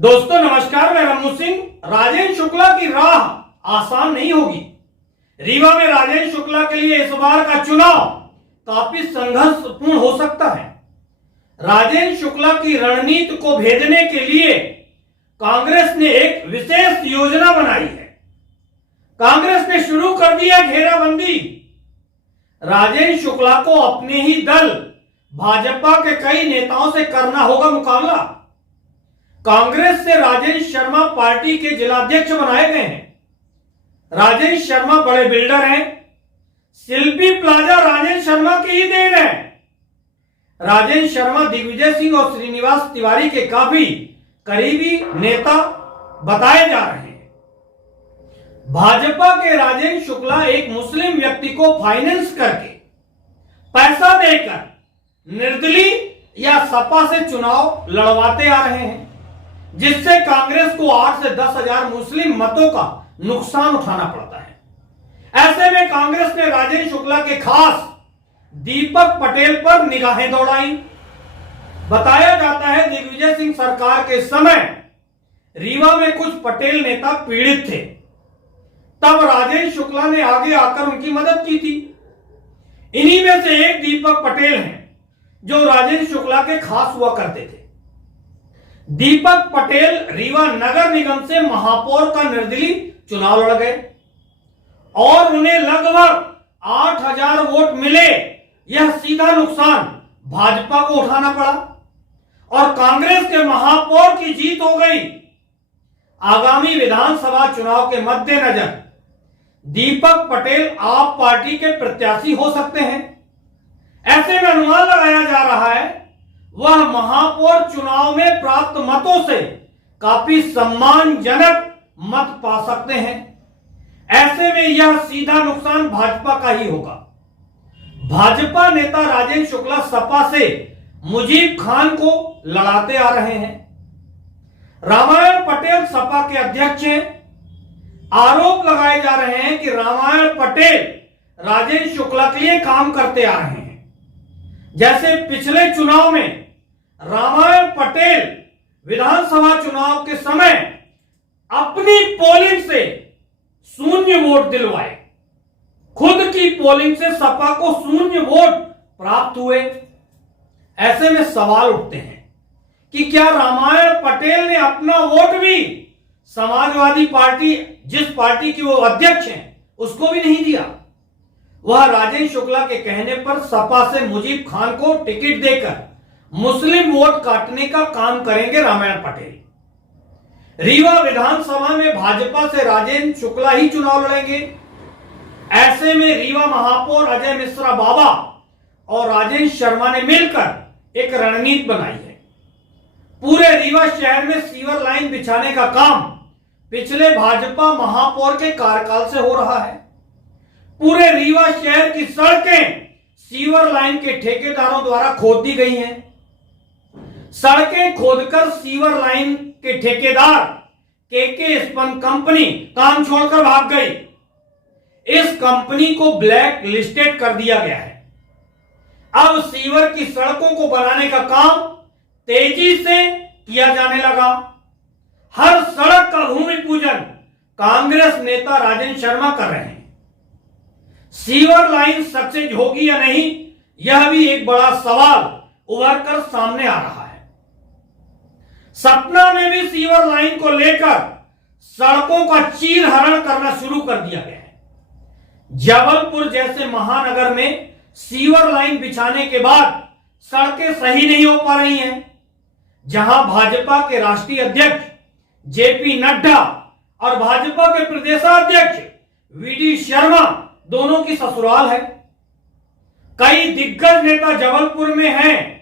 दोस्तों नमस्कार, मैं रमू सिंह। राजेंद्र शुक्ला की राह आसान नहीं होगी। रीवा में राजेंद्र शुक्ला के लिए इस बार का चुनाव काफी संघर्षपूर्ण हो सकता है। राजेंद्र शुक्ला की रणनीति को भेदने के लिए कांग्रेस ने एक विशेष योजना बनाई है। कांग्रेस ने शुरू कर दिया घेराबंदी। राजेंद्र शुक्ला को अपने ही दल भाजपा के कई नेताओं से करना होगा मुकाबला। कांग्रेस से राजेंद्र शर्मा पार्टी के जिलाध्यक्ष बनाए गए हैं। राजेंद्र शर्मा बड़े बिल्डर हैं। शिल्पी प्लाजा राजेंद्र शर्मा की ही देन है। राजेंद्र शर्मा दिग्विजय सिंह और श्रीनिवास तिवारी के काफी करीबी नेता बताए जा रहे हैं। भाजपा के राजेंद्र शुक्ला एक मुस्लिम व्यक्ति को फाइनेंस करके पैसा देकर निर्दलीय या सपा से चुनाव लड़वाते आ रहे हैं, जिससे कांग्रेस को 8 से 10 हजार मुस्लिम मतों का नुकसान उठाना पड़ता है। ऐसे में कांग्रेस ने राजेंद्र शुक्ला के खास दीपक पटेल पर निगाहें दौड़ाई। बताया जाता है दिग्विजय सिंह सरकार के समय रीवा में कुछ पटेल नेता पीड़ित थे, तब राजेंद्र शुक्ला ने आगे आकर उनकी मदद की थी। इन्हीं में से एक दीपक पटेल हैं जो राजेंद्र शुक्ला के खास हुआ करते थे। दीपक पटेल रीवा नगर निगम से महापौर का निर्दलीय चुनाव लड़ गए और उन्हें लगभग 8000 वोट मिले। यह सीधा नुकसान भाजपा को उठाना पड़ा और कांग्रेस के महापौर की जीत हो गई। आगामी विधानसभा चुनाव के मद्देनजर दीपक पटेल आप पार्टी के प्रत्याशी हो सकते हैं। ऐसे में अनुमान लगाया जा रहा है वह महापौर चुनाव में प्राप्त मतों से काफी सम्मानजनक मत पा सकते हैं। ऐसे में यह सीधा नुकसान भाजपा का ही होगा। भाजपा नेता राजेंद्र शुक्ला सपा से मुजीब खान को लड़ाते आ रहे हैं। रामायण पटेल सपा के अध्यक्ष हैं। आरोप लगाए जा रहे हैं कि रामायण पटेल राजेंद्र शुक्ला के लिए काम करते आ रहे हैं। जैसे पिछले चुनाव में रामायण पटेल विधानसभा चुनाव के समय अपनी पोलिंग से 0 वोट दिलवाए। खुद की पोलिंग से सपा को 0 वोट प्राप्त हुए। ऐसे में सवाल उठते हैं कि क्या रामायण पटेल ने अपना वोट भी समाजवादी पार्टी, जिस पार्टी की वो अध्यक्ष हैं, उसको भी नहीं दिया। वह राजेंद्र शुक्ला के कहने पर सपा से मुजीब खान को टिकट देकर मुस्लिम वोट काटने का काम करेंगे रामायण पटेल। रीवा विधानसभा में भाजपा से राजेंद्र शुक्ला ही चुनाव लड़ेंगे। ऐसे में रीवा महापौर अजय मिश्रा बाबा और राजेंद्र शर्मा ने मिलकर एक रणनीति बनाई है। पूरे रीवा शहर में सीवर लाइन बिछाने का काम पिछले भाजपा महापौर के कार्यकाल से हो रहा है। पूरे रीवा शहर की सड़कें सीवर लाइन के ठेकेदारों द्वारा खोद दी गई हैं। सड़कें खोदकर सीवर लाइन के ठेकेदार केके स्पन कंपनी काम छोड़कर भाग गई। इस कंपनी को ब्लैक लिस्टेड कर दिया गया है। अब सीवर की सड़कों को बनाने का काम तेजी से किया जाने लगा। हर सड़क का भूमि पूजन कांग्रेस नेता राजेंद्र शर्मा कर रहे हैं। सीवर लाइन सक्सेस होगी या नहीं, यह भी एक बड़ा सवाल उभर कर सामने आ रहा है। सतना में भी सीवर लाइन को लेकर सड़कों का चीरहरण करना शुरू कर दिया गया है। जबलपुर जैसे महानगर में सीवर लाइन बिछाने के बाद सड़कें सही नहीं हो पा रही हैं। जहां भाजपा के राष्ट्रीय अध्यक्ष जेपी नड्डा और भाजपा के प्रदेशाध्यक्ष वीडी शर्मा दोनों की ससुराल है। कई दिग्गज नेता जबलपुर में हैं।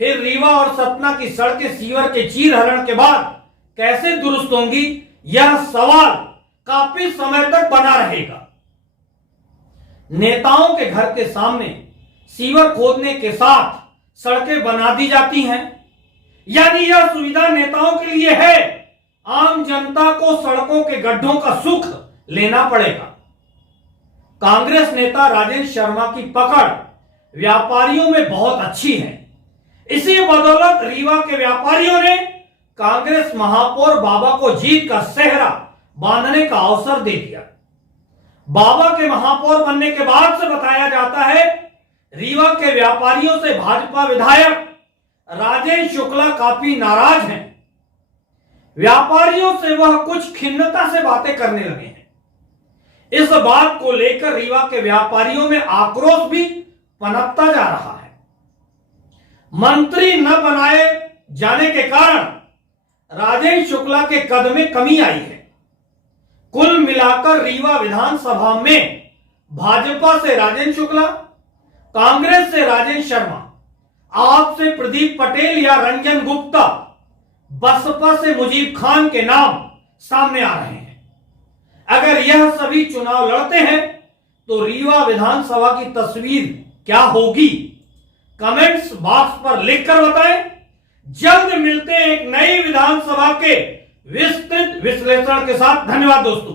फिर रीवा और सतना की सड़कें सीवर के चीरहरण के बाद कैसे दुरुस्त होंगी, यह सवाल काफी समय तक बना रहेगा। नेताओं के घर के सामने सीवर खोदने के साथ सड़कें बना दी जाती हैं, यानी यह सुविधा नेताओं के लिए है। आम जनता को सड़कों के गड्ढों का सुख लेना पड़ेगा। कांग्रेस नेता राजेंद्र शर्मा की पकड़ व्यापारियों में बहुत अच्छी है। इसी बदौलत रीवा के व्यापारियों ने कांग्रेस महापौर बाबा को जीत का सेहरा बांधने का अवसर दे दिया। बाबा के महापौर बनने के बाद से बताया जाता है रीवा के व्यापारियों से भाजपा विधायक राजेश शुक्ला काफी नाराज हैं। व्यापारियों से वह कुछ खिन्नता से बातें करने लगे हैं। इस बात को लेकर रीवा के व्यापारियों में आक्रोश भी पनपता जा रहा है। मंत्री न बनाए जाने के कारण राजेश शुक्ला के कद में कमी आई है। कुल मिलाकर रीवा विधानसभा में भाजपा से राजेश शुक्ला, कांग्रेस से राजेश शर्मा, आप से प्रदीप पटेल या रंजन गुप्ता, बसपा से मुजीब खान के नाम सामने आ रहे हैं। अगर यह सभी चुनाव लड़ते हैं तो रीवा विधानसभा की तस्वीर क्या होगी? कमेंट्स बॉक्स पर लिखकर बताएं। जल्द मिलते हैं एक नई विधानसभा के विस्तृत विश्लेषण के साथ। धन्यवाद दोस्तों।